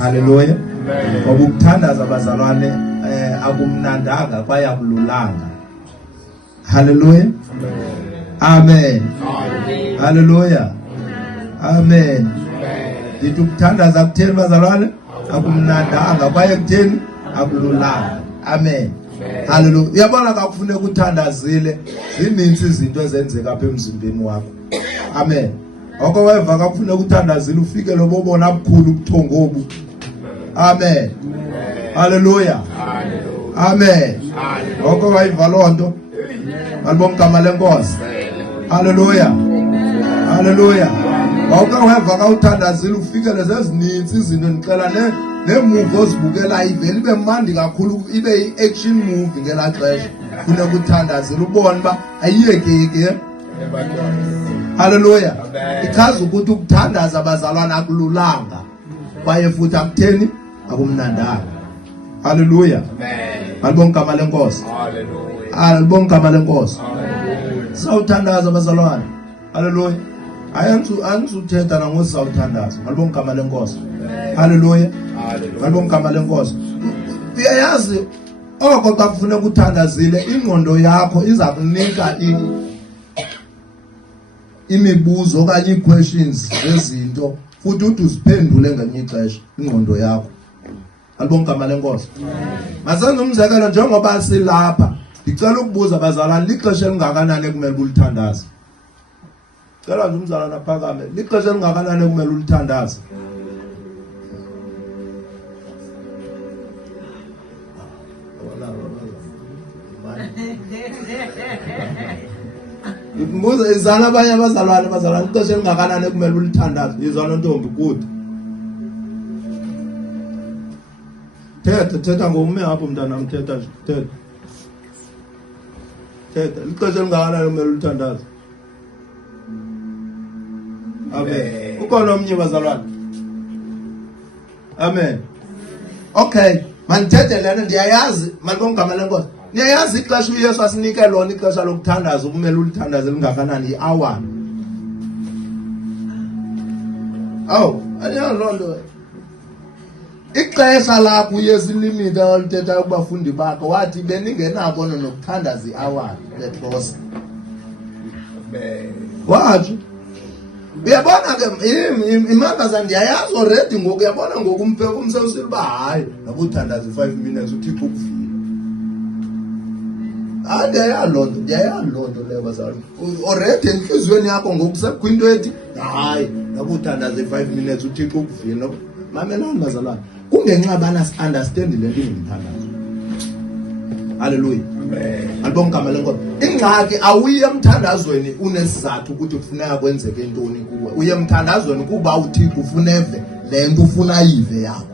Haleluya. Ngoba ukuthandaza abazalwane akumnandanga kwaye akululanga. Haleluya. Amen. Haleluya. Amen. Ndithi ukuthandaza kutheni bazalwane? Akumnandanga kwaye kutheni? Akululanga. Amen. Haleluya. Uyabona ka kufuneka uthandazile, zininzi izinto ezenzeka apha emzimbeni wakho. Amen. Oko weva ka kufuneka uthandazile ufike lobobona bukhulu ubuthongo obu. Amen. Haleluya. Amen. Oko wayiva lonto. Malibonke igama lenkosi. Haleluya. Haleluya. Oko weva ka uthandazile ufike lezininzi izinto ndixela nemuvi ozibukela ivele ibe mandi kakhulu, ibe yi-action movie ngelaa xesha. Funeka uthandazile ubone uba ayiyekeki. Haleluya. Ichaza ukuthi ukuthandaza abazalwana akululanga kwaye futhi akutheni? Akumnandanga. Haleluya. Malibonke igama lenkosi. Malibonke igama lenkosi. Sawuthandaza abazalwana. Haleluya. Ayenzuthetha nangosawuthandaza. Malibonke igama lenkosi. Haleluya. Malibonke igama lenkosi. Uyayazi oko xa kufuneka uthandazile, ingqondo yakho iza kunika imibuzo okanye ii-questions zezinto futhi uthi uziphendule ngenye ixesha ingqondo yakho. Malibonke igama lenkosi. Masenze umzekelo, njengoba silapha ndicela ukubuza abazalwane, lixesha elingakanani ekumele ulithandaze? Cela nje umzalwane aphakame, lixesha elingakanani ekumele ulithandaze? Mbuzo izana abanye abazalwane ixesha elingakanani ekumele ulithandaze? Izana ntombi kude. Thetha ngokume apho mntanam, thetha nje, thetha. Lixesha elingakanani ekumele ulithandaze? Amen. Ukhona omnye bazalwane? Amen. Okay, mandithethe lena, ndiyayazi malibonke igama lenkosi. Niyayazi ixesha uYesu asinike lona ixesha lokuthandaza ukumele ulithandaze lingakanani? I-hour. Ayazi loo nto. Ixesha lakho uYesu ilimite olithethayo kubafundi bakhe wathi beningenako nokuthandaza i-hour lethosa. Watsho. Uyabona ke imangazana ndiyayazi already ngoku, uyabona ngoku umphefumlo sewusile uba hayi nakuthandaza i-5 minutes uThixo ukuvile. Ndiyayazi loo nto leyo bazalwane. Already enhliziyweni yakho ngoku sekukho into ethi hayi nakuthandaza i-5 minutes uThixo ukuvile. Mamelani bazalwane, kungenxa bana si-understand le nto ingumthandazo. Haleluya. Malibonke igama lenkosi. Ingxaki awuyi emthandazweni unesizathu ukuthi kufuneka kwenzeke intoni kuwe. Uye emthandazweni kuba uThixo ufuna eve le nto ufuna yive yakho.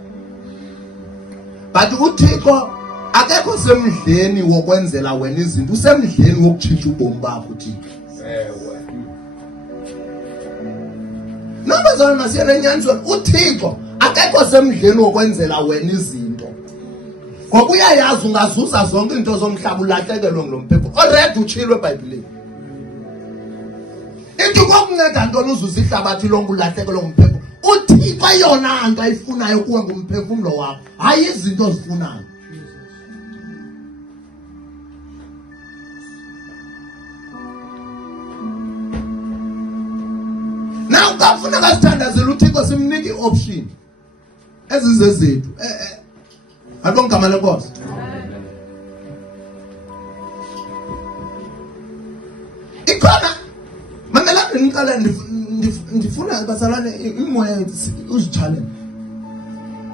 But uThixo akekho semdleni wokwenzela wena izinto, usemdleni wokutshintsha ubomi bakho uThixo. Nabazalwane masiyena enyanisweni, uThixo akekho semdleni wokwenzela wena izinto. Ngoba uyayazi ungazuza zonke into zomhlaba ulahlekelwe ngulo mphefumlo. Already utshilwe eBhayibhelini. Into kokunceda ntoni uzuza ihlabathi lonke ulahlekelwe ngumphefumlo? uThixo yona nto ayifunayo kuwe ngumphefumlo wakho, hayi izinto ozifunayo. Now kafuneka sithandazele uThixo simnike i-option ezizezethu. Malibonke igama lenkosi. Ikhona mamelani niqala ndifuna bazalwane imoya uzichallenge.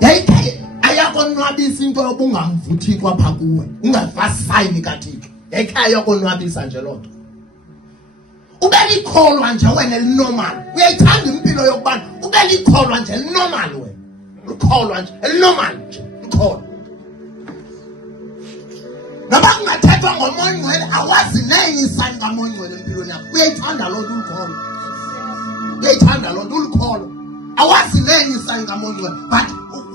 Yayikhe ayakonwabisa into obungamvuthi kwapha kuwe, ungafasayini kaThixo. Yayikhe ayakonwabisa nje loo nto. Ube likholwa nje wena elinormal. Uyayithanda impilo yokubana ube likholwa nje elinormal wena. Ukholwa nje elinormal nje. Ukholwa. Noma kungathethwa ngomoya ngcwele awazi nenye isani kamoya ngcwele empilweni yakho. Uyayithanda loo nto ulikholwa. Uyayithanda loo nto ulikholwa. Awazi nenye isani kamoya ngcwele, but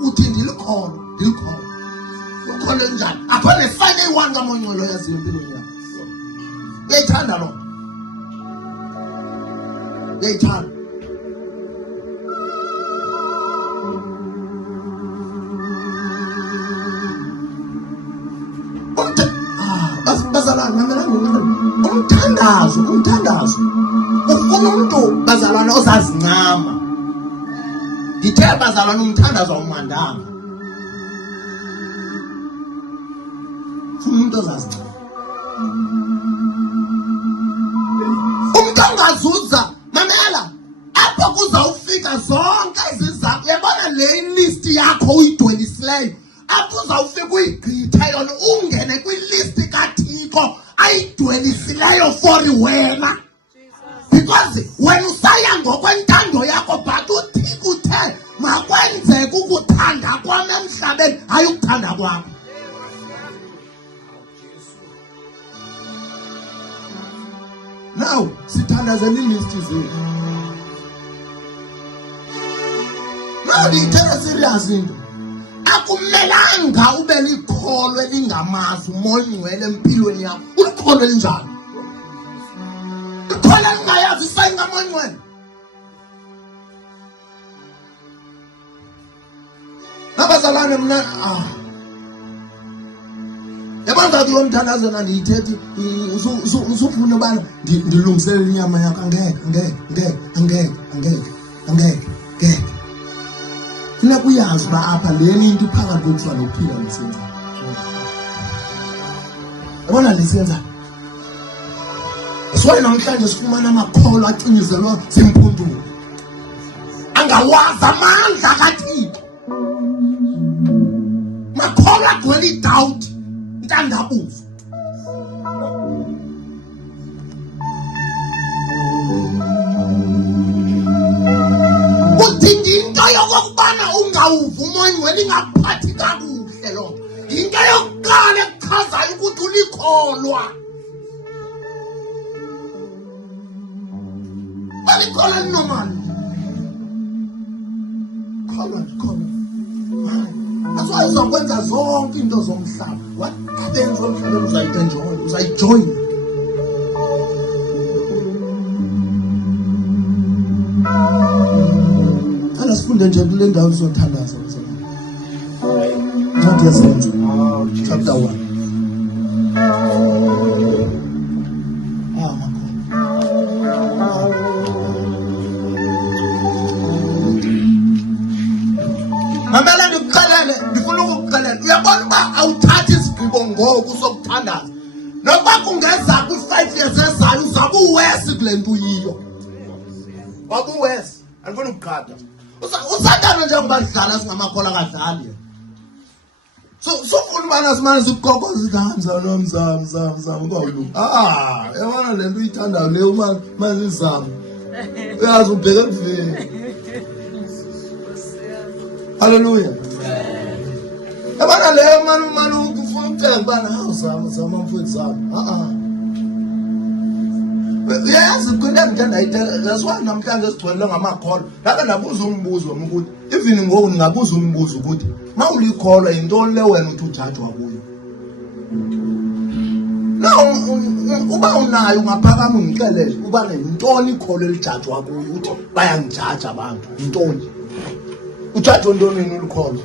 uthi ndilikholwa. Ulikholwa njani? Akho nesani eyi-1 kamoya ngcwele oyaziyo empilweni yakho. Uyayithanda loo nto. Uyayithanda. umthandazo ufuna umuntu bazalwane ozazincama. Ngithe bazalwane umthandazo awumandanga, ufuna umuntu ozazincama, umuntu ongazuza. Mamela, apho kuzawufika zonke izizathu. Yabona le list yakho uyidwelisileyo, apho uzawufika uyigqithe yona ungene kwilist kaThixo ayidwelisileyo for wena, because wena usaya ngokwentando yakho, but uThixo uthe makwenzeke ukuthanda kwam emhlabeni, hayi ukuthanda kwakho. Now sithandazela ilist zethu. Now ndiyithetha serious into. Akumelanga ube likholo elingamazi umoya ongcwele empilweni yakho. Ulikholo elinjani? Ikholo elingayazi isayini kamoya ongcwele. Abazalwane mna yabanga kulo mthandazana ndiyithethi usufuna ubana ndilungisele inyama yakho. Angeke. Funa kuyazi uba apha leni into iphakathi kokufa nokuphila lisenza. Yabona lisenza. Eswaye namhlanje sifumana amakholo acinizelwa zimpundulo. Angawazi amandla kaThixo. Makholo agcwele idoubt, intandabuzo. Into yokubana ungawuva umoya ongcwele ingaphathi kakuhle lo. Into yokuqala ekuchazayo ukuthi ulikholwa. Alikholwa normal. Kholwa. That's why uzakwenza zonke into zomhlaba. What happens zomhlaba uzayijoyina. Sifunde nje kule ndawo uzothandaza uzona. Ncwadi yasenza chapter 1. Mamela ndifuna ukukuxelela. Uyabona uba awuthathi isigqibo ngoku sokuthandaza. Nokuba kungeza kwi-5 years ezayo uzaba uwesi kule nto uyiyo. Waba uwesi. Andifuna ukugqada. Usatana njengoba sidlala singamakhola akadlali. Sufuna ubana simane sikukokoza ikanza nomzamo kwawulu. Yabona le nto uyithandayo le manje izamo. Uyazi ubheke kuvini. Hallelujah. Yabona le manje ufuna ukuthenga ubana uzama mfowethu zami. Yazi kwinto engithanda ayithetha. That's why namhlanje sigcwele ngamakholo. Laka nabuza umbuzo wami ukuthi even ngoku ningabuza umbuzo ukuthi mawulikholwa yintoni le wena uthi ujajwa kuyo. Now uba unayo ungaphakama ungixelele uba yintoni ikholo elijajwa kuyo uthi bayangijaja abantu. Yintoni? Ujajwa ntoni ulikholo?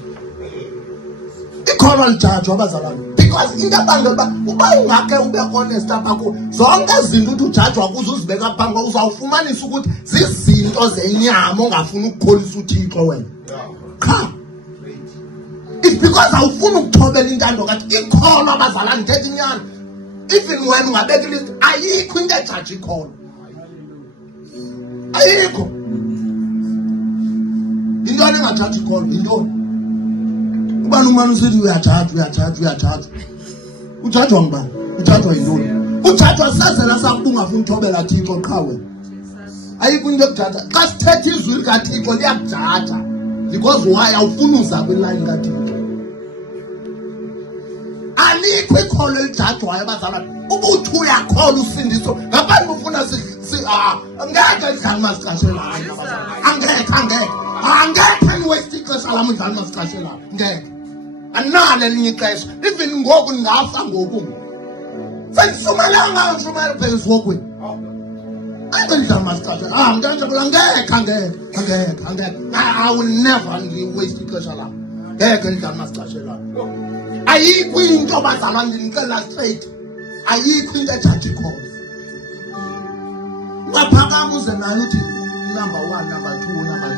Ikholo lijajwa abazalwane. Because into abangela uba ungake ube honest apha ku zonke izinto uthi ujajwa kuzo uzibeka phambi kwakho uzawufumanisa ukuthi zizinto zenyama ongafuni ukukholisa uThixo wena. Cha. It's because awufuni ukuthobela intando kathi ikholo abazalwane ndithetha inyani. Even wena ungabeka ilist ayikho into ejaji ikholo. Ayikho. Intoni engajaji ikholo intoni? Ubani umane usithi uyajaja. Ujajwa ngubani? Ujajwa yintoni? Ujajwa sazela sakubunga ufuna uthobela Thixo qha wena. Ayikho into yokujaja. Xa sithetha izwi likaThixo liyakujaja. Because why awufuni uza kwiline kaThixo. Alikho ikholo elijajwayo abazalwane. Uba uthi uyakholwa usindiso ngaphandle ufuna angeke idlala masixashela. Angeke niwaste ixesha lami idlala masixashela. Ngeke. Analo elinye ixesha. Even ngoku ningafa ngoku. Sendisumelanga ngishumela phela esihokweni. Angeke idlala masixashela. Angeke. I will never waste ixesha lami. Ngeke idlala masixashela. Ayikho into abazalwane ndicela straight. ayikho into ejaji khona. Ungaphakama uze nayo uthi number 1, number 2, number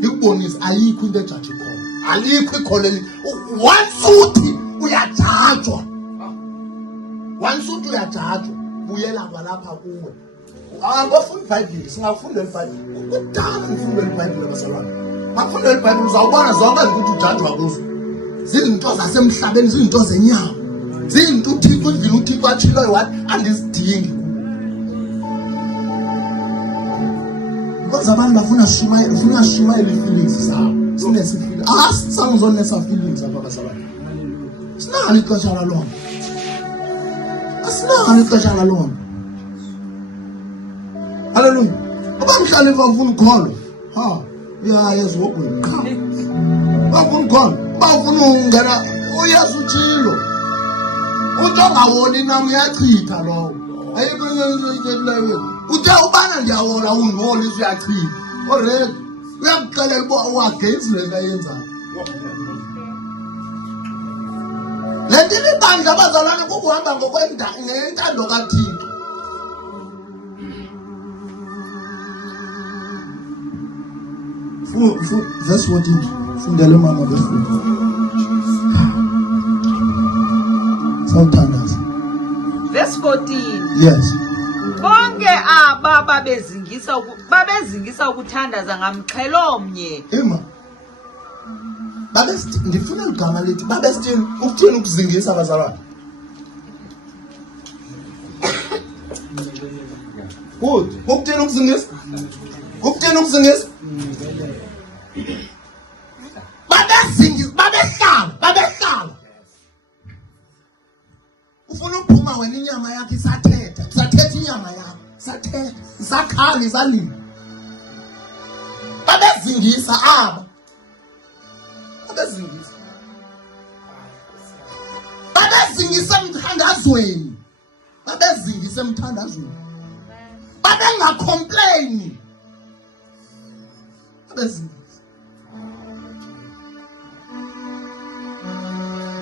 3. Ikubonisa ayikho into ejaji khona. Alikho ikholeni. Once uthi uyajajwa. Once uthi uyajajwa, buyela kwalapha kuwe. Angafunda iBhayibheli, singafunda iBhayibheli. Kudala ngifunda iBhayibheli abasalwana. Makufunda iBhayibheli uzawubona zonke ukuthi ujajwa kuzo. Zizinto zasemhlabeni, zizinto zenyama. Zizinto uThixo uvile uThixo atshiloyo wathi andizidingi. Because abantu bafuna shumayela feelings zabo. Sinesifeel. Sangizonesa feelings apha abasalwana. Sinalo ixesha lalona. Asinalo ixesha lalona. Hallelujah. Abamhlali bafuna ukholo. Yes, wogwini. Bafuna ukholo. Bafuna ungena uyazi utshilo. Utongawoni nami uyachitha lowo. Ayikho into ikekileyo. Uthe ubana ndiyawola ungoli uyachitha. Already. Uyakuxelela uba uagainst le nto ayenzayo. Le nto ibandla abazalwane kukuhamba ngentando kaThixo. Verse 14. Fundele mama befunda. Sometimes. Verse 14. Yes. Bonke aba babezingisa ukuthandaza ngamxhelomnye. Ema. Ndifuna igama lithi babesithini ukuthini ukuzingisa abazalwane. Good. Ukuthini ukuzingisa? Ukuthini ukuzingisa? Babehlala. Ufuna ukuphuma wena inyama yakho isathetha inyama yakho. Isakhala isalila. Babezingisa aba. Babezingisa emthandazweni. Babengacomplaini.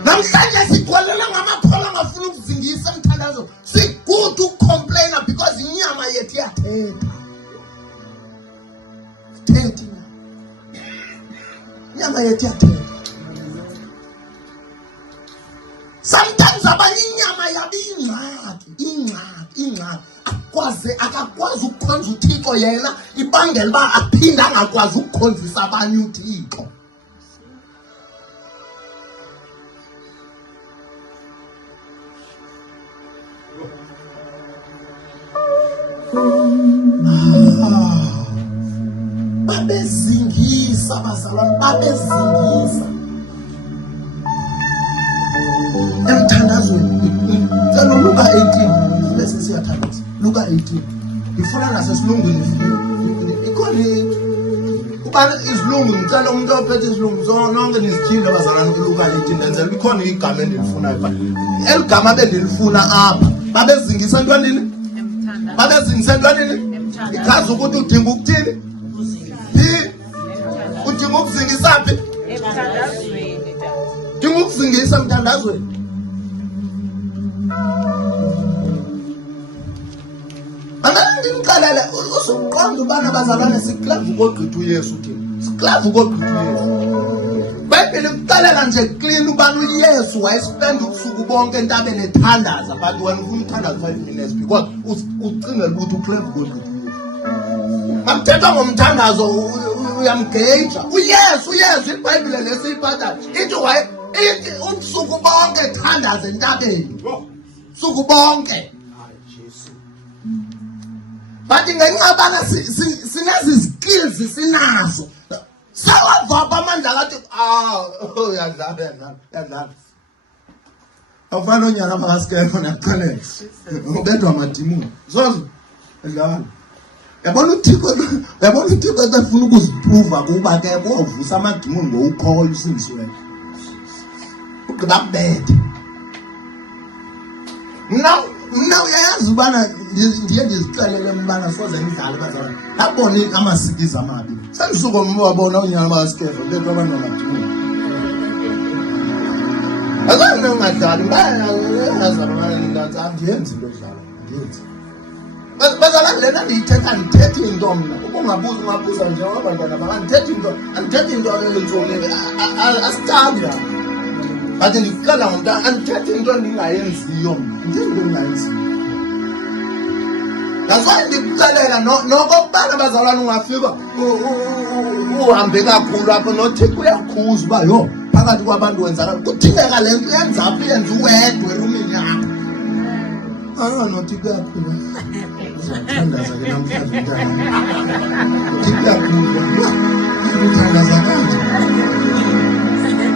Namhlanje sikholelwa ngamakholwa angafuna ukuzingisa emthandazo. Good ukucomplaina because inyama yethu iyathetha. Inyama yethu iyathetha. Sometimes abanye inyama yabo ingxaki. Akakwazi ukukhonza uThixo yena ibangela uba aphinde angakwazi ukukhonzisa abanye uThixo. Babezingisa abazalwane, babezingisa emthandazweni. Luka 18 bese siyathandaza. Luka 18 ifuna nasesilungwini ikhona ubani isilungu ngicela umuntu ophethe isilungu zonke nizityhile abazalwane kuLuka 18 nenzela ikhona igama endilifunayo pha. Eligama bendilifuna apha. Babezingisa entwanini? Babezingisa entwanini? Ichaza ukuthi udinga ukuthini? Udinga ukuzingisa phi? Emthandazweni. Udinga ukuzingisa emthandazweni. Ngicalele usuqonda ubana abazalwane siklavu kodwa uYesu thina. Siklavu kodwa uYesu. Bhayibheli kuqalela nje clean ubana uYesu wayespend ubusuku bonke entabeni ethandaza but wena ufuna ukuthandaza 5 minutes because ucingela ukuthi uklavu kodwa uYesu. Makuthetha ngomthandazo uyamgeja. uYesu iBhayibheli lesiyiphatha ithi ubusuku bonke ethandaza entabeni. Ubusuku bonke. But ngengabana sinazi skills sinazo. Sawava amandla kathi yadlala. Awufana onyaka bakaskefo nakuqalela. Ubedwa amadimoni. Sozo edlala. Yabona uThixo efuna ukuziprova kuba ke bovusa amadimoni ngokukhola usinzwe. Ugqiba kubethe. Mina uyayazi ubana ndiye ndizixelele mbana soze ngidlale bazalwane. Labona amasikizi amabi. Sengisuka wabona unyana bakaskefo bethu abantu amadimoni. Bana ungadali angiyenzi into dlala ngiyenzi. Bazalwane lena ndiyithethi into mna. Ungabuza nje abantwana bangithethi into eyenziwe asithanda. Bathi ndikuqala ngomntana andithethi into endingayenziyo mna. Ndithethi into endingayenziyo. That's ndikuxelela nokokubana bazalwane ungafika uhambe kakhulu apho nothixo uyakhuza uba yho phakathi kwabantu wenzakala kudingeka le nto yenza apho yenza uwedwa erumini yakho. Nothixo uyakhulu uzathandaza ke namhlanje mntana. Nothixo uyakhulu uthandaza kanje.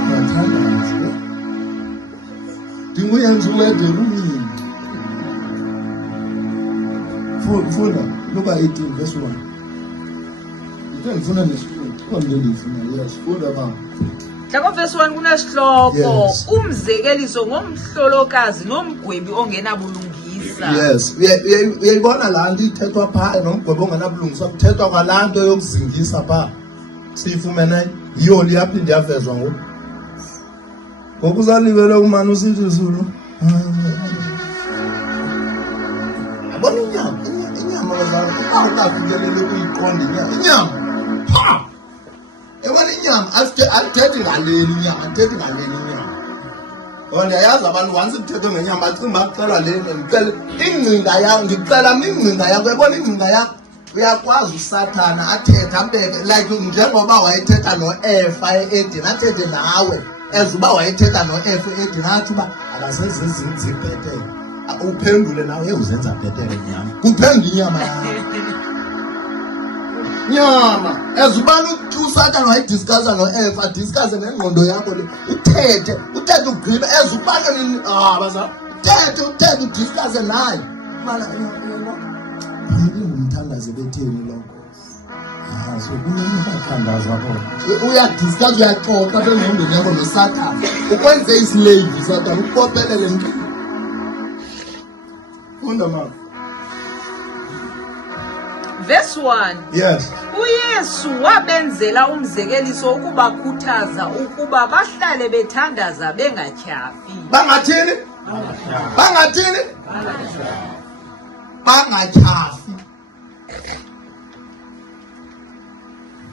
Uzathandaza ndinguyenza uwedwa erumini. Funda Luka 18 verse 1. Ngifuna nesifunda. Yes, funda baba. Lapho verse 1 kunesihloko Yes. umzekeliso ngomhlolokazi nomgwebi ongenabulungisa. Yes, uyayibona la nto ithethwa phaa nomgwebo ongenabulungisa kuthethwa kwalaa nto yokuzingisa phaa. Siyifumene yiyo liyaphinde yavezwa ngoku. Ngoku uzalibele umane usithi Zulu. Yabona inyama bazalwane awukafikelele ukuyiqonda inyama. Ha! Yabona inyama alithethi ngaleni inyama. Ndiyayazi abantu once kuthethwe ngenyama bacinga baxelwa leni ndicela ingcinga yakho ndicela ingcinga yakho yabona ingcinga yakho uyakwazi usathana athethe abeke like njengoba wayethetha noEfa eEdeni athethe nawe as uba wayethetha noEfa eEdeni athi uba akasezezinto zibhetele uphendule nawe uzenza bhetele nyama kuphendula inyama yakho nyama as ubani usathana wayediscussa noEfa discuss ngengqondo yakho le uthethe ugqibe as ubani baza uthethe udiscuss naye mana ngumthandazi betheni lo so kunebathandaza bo uyadiscuss uyaxoxa ngengqondo yakho nosathana ukwenze islave sathana ukophelele ngqi funda mama. Verse 1. Yes. uYesu wabenzela umzekeliso ukubakhuthaza ukuba bahlale bethandaza bengatyhafi. Bangathini? Bangatyhafi.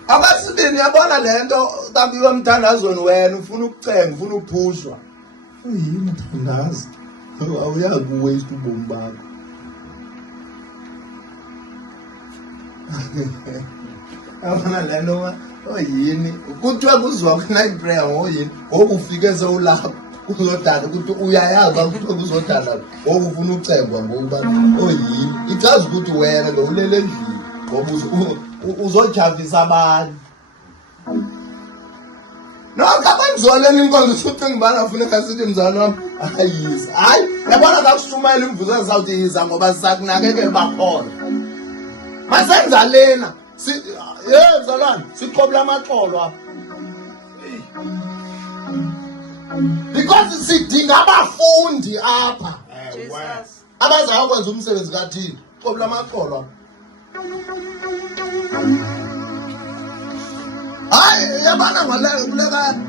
Abasibini yabona lento tabiwe emthandazweni wena ufuna ukucenga ufuna ukuphushwa. Uyini mthandazi? Awuyazi uwaste ubomi bakho. Abona lento oyini kuthiwa kuzwa khona iprayer ngoyini ngoku ufike sewulapha uzodala ukuthi uyayazi ukuthi uzodala ngoku ufuna ucengwa ngokuba oyini ichaza ukuthi wena lo ulele endlini ngoba uzojavisa abantu. No, kabanzoleni inkonzo futhi ngibana kufuneka sithi mzalwane wami ayiza. Hayi, yabona kakushumayela imvuzo ezawuthi yiza ngoba sisakunakekela bakhona. Masenza lena mzalwane siqobula amaxolo apha. Because sidinga abafundi apha abazakwenza umsebenzi kaThixo. Qobula amaxolo apha. Hayi yabana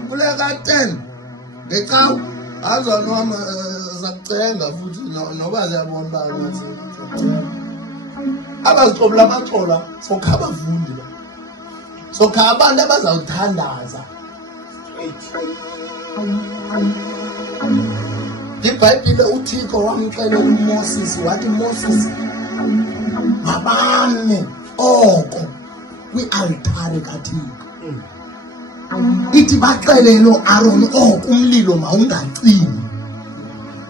kuleka 10 ngecawu azana wami zakucenga futhi noba ziyabona ba ngathi abaziqobula amaxolo sokha abafundi ba sokha abantu abazawuthandaza. iBhayibhile uThixo wamxelela uMoses wathi Moses mabame oko kwi-altare kaThixo. Ithi baxelele uAaron oko umlilo mawungacimi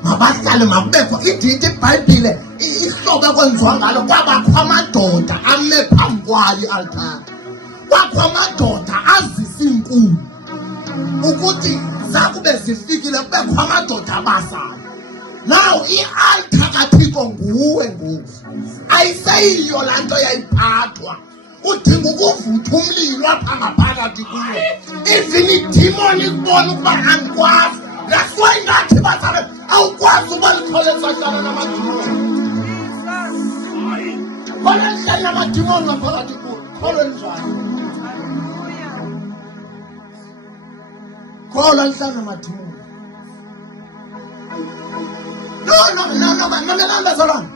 mabahlale makubekho. Ithi iBhayibhile ihlobo ekwenziwa ngalo kwabakho amadoda ame phambi kwayo i-altare. Kwakho amadoda azisa iinkuni ukuthi zakube zifikile kubekho amadoda abasayo. Now i-altar kaThixo nguwe ngoku ayiseyiyo laa nto yayiphathwa udinga ukuvutha umlilo apha ngaphakathi kuyo. Even idimoni ikubona ukuba angikwazi lasuwa ingathi bazale awukwazi uba likhole lisahlala namadimoni. Khole lihlala namadimoni ngaphakathi kuyo khole njani? Khole lihlala namadimoni. No, mamelani bazalwane.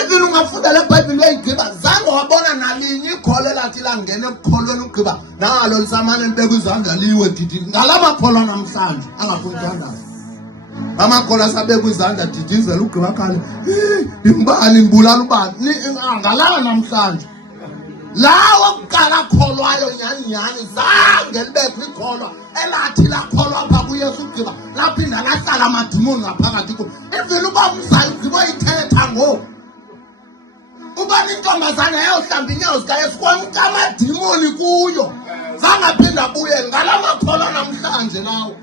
Even ungafunda le Bible uyayigqiba zange wabona nalinye ikholo lathi langena ekukholweni ugqiba nalo lisamane libeka izandla liwe didi ngalamakholwa namhlanje angafuni uthandaza. Amakholwa asabeka izandla didizela ugqiba khale imbali ngibulala ubani ngalawa namhlanje. Lawo kuqala kholwayo nyani zange libekho ikholwa elathi lakholwa apha kuYesu ugqiba laphinda lahlala amadimoni ngaphakathi kulo. Even uba umzayo ugqiba ithetha ngoku uba nintombazana yayohlamba inyawo zikaYesu kwamka amadimoni kuyo zangaphinda buye ngalamakholwa namhlanje lawo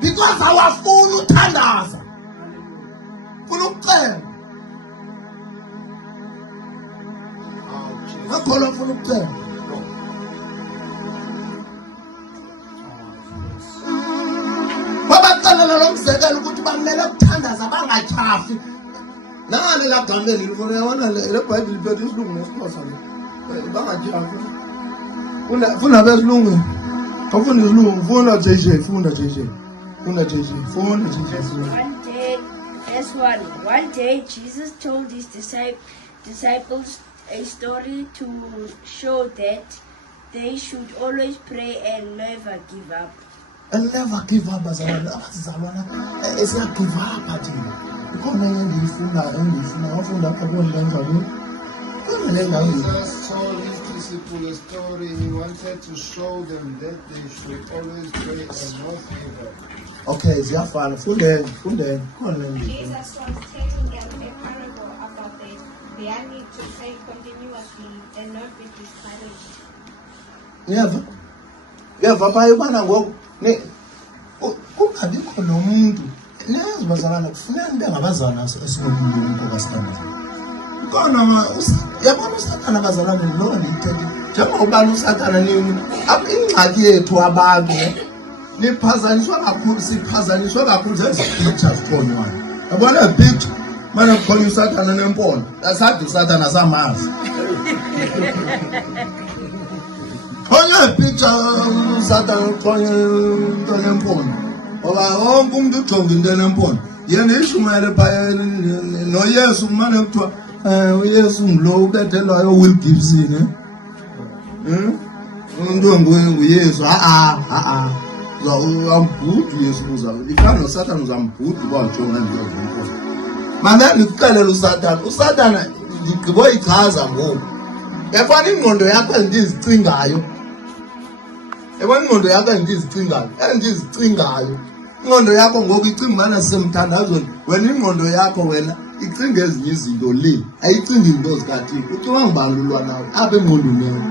because awafuni uthandaza funa ukucela akholwa funa ukucela babacelela lo mzekelo ukuthi bamele ukuthandaza bangatyhafi. Nani la gameli lifuna yabona le Bible iphethe isilungu nesixhosa le bangatyhafi funa besilungu awufunda isilungu funda JJ funda JJ. One day Jesus told his disciples a story to show that they should always pray and never give up. And never give up bazalwana esiya give up thina. Ikhona enye endiyifuna wafunda apha kuwona kanjani? Jesus told his disciples a story. He wanted to show them that they should always pray and not give up. Okay, ziyafana fundeni khona enye. Jesus was telling them a parable about their need to pray continuously and not be discouraged. Yeva pha ubana ngoku kungabikho nomuntu nezi bazalana kufuneka nibe ngabazalwana esinokulungu okasithandaza. Khona yabona uSathana abazalwane lo ngithethe njengoba uSathana ingxaki yethu abantu niphazanyiswa kakhulu zezi pictures khona. Yabona picture mana kukhona uSathana nempondo asathi uSathana samazi. Khona picture uSathana ukhona into nempondo ngoba wonke umuntu ujonga into nempondo yena ishumele phaya noYesu kumane kuthiwa uYesu ngilo ubethelwayo Will Gibson umuntu nguYesu uzambhudu Yesu ifana noSathana uzambhudu kwajonga nje zempondo. Manje ngikuxelela uSathana ngigqibo ichaza ngoku yafana ingqondo yakho endizicingayo. Yabona ingqondo yakho endizicingayo ingqondo yakho ngoku icinga bana sisemthandazweni wena ingqondo yakho wena icinga ezinye izinto le ayicingi into zikaThixo ucinga ngibalulwa nawe apha engqondweni yakho.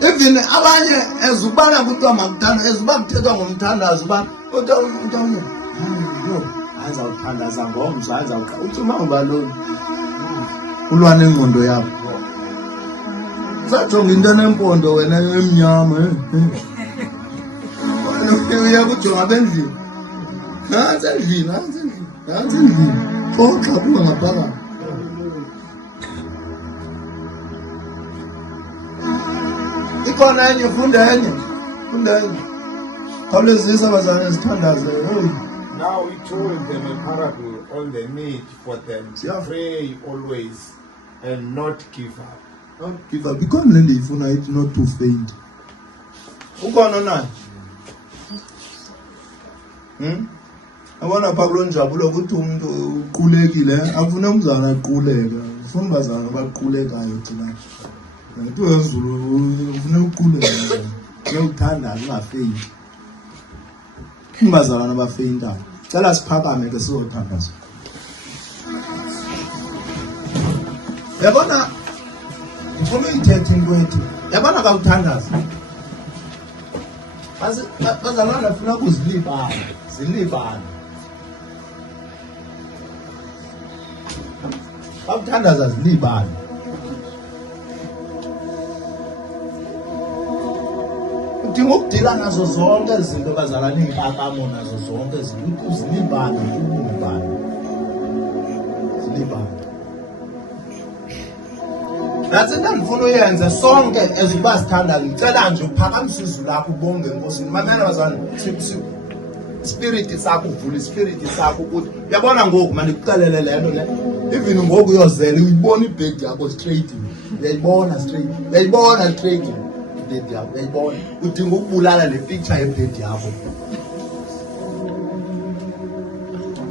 Even abanye ezubana kuthiwa makuthanda ezuba kuthethwa ngomthandazo uba uthawunya azawuthandaza ngomso ucinga ngibalulwa ulwa nengqondo yakho. Usajonga into enempondo wena emnyama uyakujonga apha endlini nantsi endlini xoxa kuba ngaphakathi. Ikhona enye funda enye khawulezisa abazalwane zithandaze. Now he told them a parable on the need for them to pray always and not give up. Don't give up. Ikhona le ndiyifuna ithi not to faint. Ukhona naye abona pha kulo njabulo ukuthi umuntu uqulekile akufuna umzana aquleka ufuna bazana baqulekayo thina nto ezulu ufuna uquleka uyawuthanda ungafeyinti bazalwana abafeyintayo cela siphakame ke sizothandaza. Yabona ngifuna uyithethe into ethi yabona kawuthandaza bazalwana bafuna zilibala bakuthandaza zilibala. Udinga ukudila nazo zonke izinto bazalwana iy'mpakamo nazo zonke izinto zilibala That's into ndifuna uyenze sonke ezuba sithandayo ngicela nje uphakamisa izwi lakho ubonge enkosini. Mamela bazalwane spirit sakho, uvula ispirit sakho ukuthi uyabona ngoku mandikuxelele lento le. Even ngoku uyozela uyibona ibed yakho straight. Uyayibona straight. Uyayibona straight ibed yakho. Uyayibona. Udinga ukubulala le picture yebed yakho.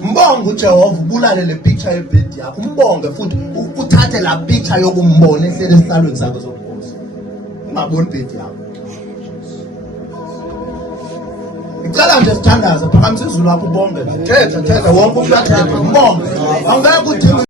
Mbonga uJehova ubulale le picture yebed yakho. Umbonge futhi uthathe la picture yokumbona ehlele esihlalweni sakho sobukhosi. Ungaboni ibed yakho. Ngicela nje sithandaze phakamisa izulu lakho ubonge. Thetha wonke umuntu athethe umbonge. Angeke udinge